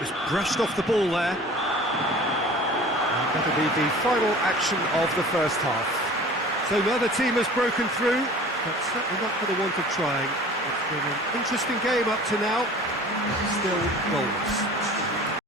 Just brushed off the ball there. And that'll be the final action of the first half. So neither team has broken through, but certainly not for the want of trying. It's been an interesting game up to now, still goalless.